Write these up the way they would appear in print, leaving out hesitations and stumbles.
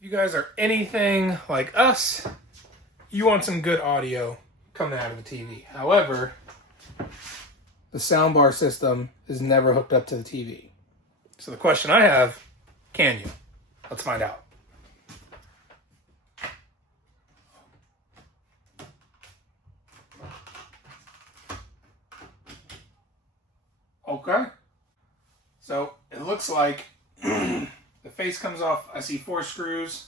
If you guys are anything like us, you want some good audio coming out of the TV. However, the soundbar system is never hooked up to the TV. So the question I have, can you? Let's find out. Okay. So it looks like the face comes off. I see 4 screws.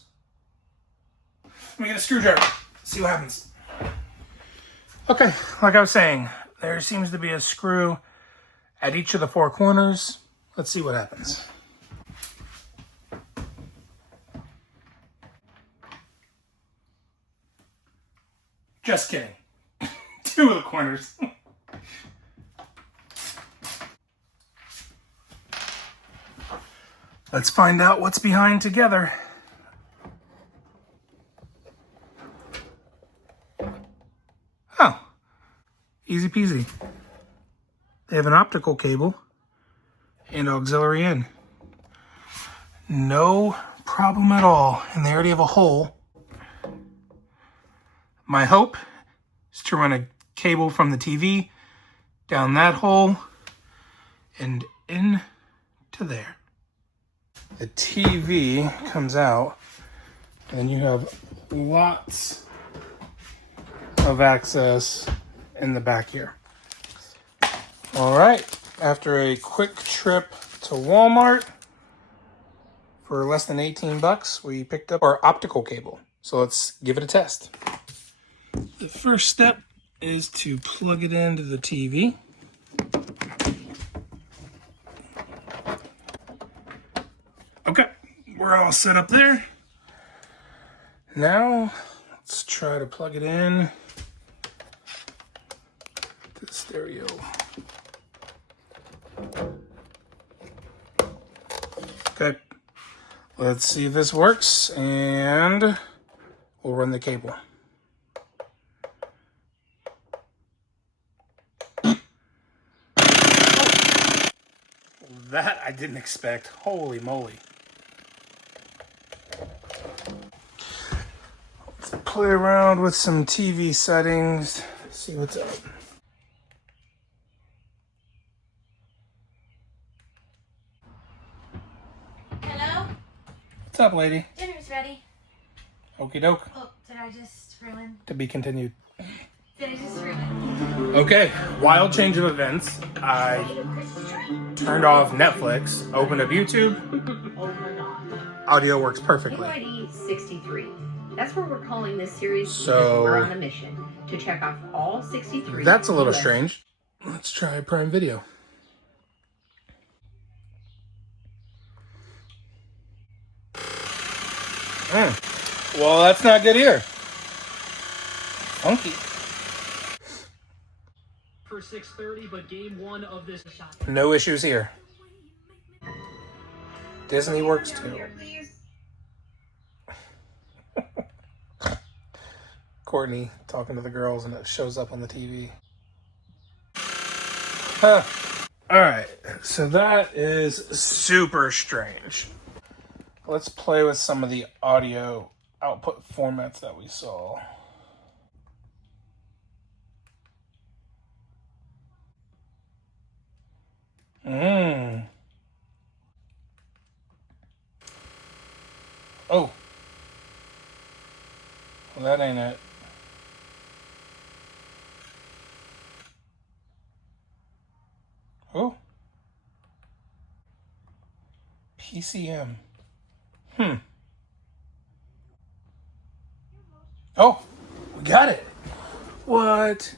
Let me get a screwdriver. See what happens. Okay, like I was saying, there seems to be a screw at each of the 4 corners. Let's see what happens. Just kidding. 2 of the corners. Let's find out what's behind together. Oh, easy peasy. They have an optical cable and auxiliary in. No problem at all. And they already have a hole. My hope is to run a cable from the TV down that hole and into there. The TV comes out and you have lots of access in the back here. All right, after a quick trip to Walmart for less than 18 bucks, we picked up our optical cable. So let's give it a test. The first step is to plug it into the TV. Okay, we're all set up there. Now, let's try to plug it in to the stereo. Okay, let's see if this works, and we'll run the cable. That I didn't expect. Holy moly. Let's play around with some TV settings, see what's up. Hello? What's up, lady? Dinner's ready. Okie doke. Oh, did I just ruin? To be continued. Did I just ruin? Okay, wild change of events. I turned off Netflix, opened up YouTube. Oh my god. Audio works perfectly. BYD 63. That's what we're calling this series So- because we're on a mission to check off all 63. That's a little US strange. Let's try Prime Video. Well, that's not good either. Funky. For 6:30, but game 1 of this shot. No issues here. Disney works too. Courtney talking to the girls and it shows up on the TV. Huh. Alright, so that is super strange. Let's play with some of the audio output formats that we saw. Oh. Well, that ain't it. Oh. PCM. Oh, we got it. What?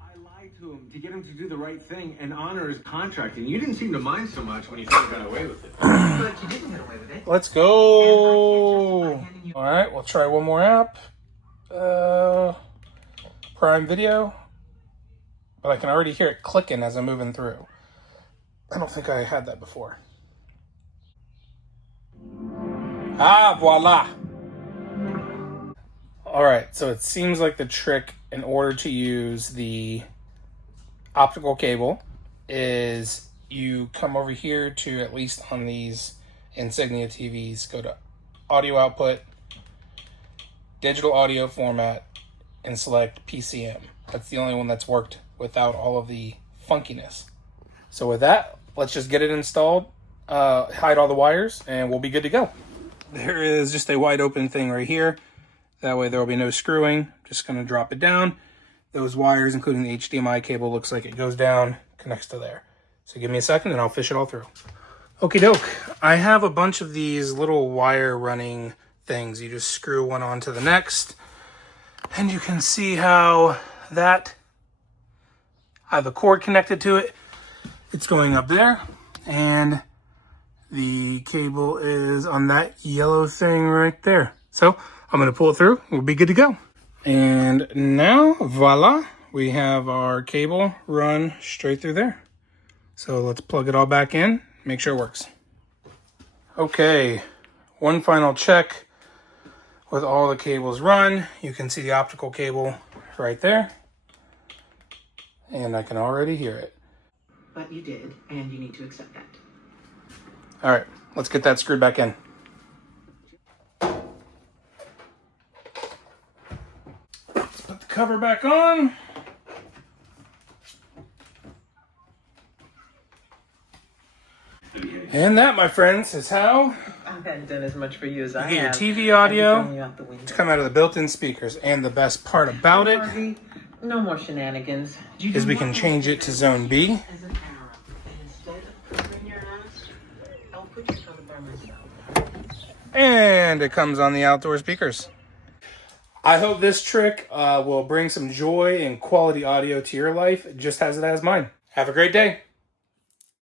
I lied to him to get him to do the right thing and honor his contract, and you didn't seem to mind so much when you thought you got away with it. But you didn't get away with it. Let's go. All right, we'll try one more app. Prime Video. But I can already hear it clicking as I'm moving through. I don't think I had that before. Ah, voila. All right, so it seems like the trick in order to use the optical cable is you come over here to, at least on these Insignia TVs, go to audio output, digital audio format, and select PCM. That's the only one that's worked without all of the funkiness. So with that, let's just get it installed, hide all the wires, and we'll be good to go. There is just a wide open thing right here. That way there will be no screwing. Just gonna drop it down. Those wires, including the HDMI cable, looks like it goes down, connects to there. So give me a second and I'll fish it all through. Okie doke. I have a bunch of these little wire running things. You just screw one onto the next. And you can see how that, I have a cord connected to it. It's going up there. And the cable is on that yellow thing right there. So I'm going to pull it through. We'll be good to go. And now, voila, we have our cable run straight through there. So let's plug it all back in, make sure it works. Okay, one final check with all the cables run. You can see the optical cable right there. And I can already hear it. But you did, and you need to accept that. All right, let's get that screwed back in. Let's put the cover back on. And that, my friends, is how I haven't done as much for you as I you have. get your TV audio I'm you out the window. to come out of the built-in speakers. And the best part about it Margie, no more shenanigans. is we can change it to zone B. As an arrow. And instead of covering your ass, I'll put your cover by myself. And it comes on the outdoor speakers. I hope this trick will bring some joy and quality audio to your life, just as it has mine. Have a great day.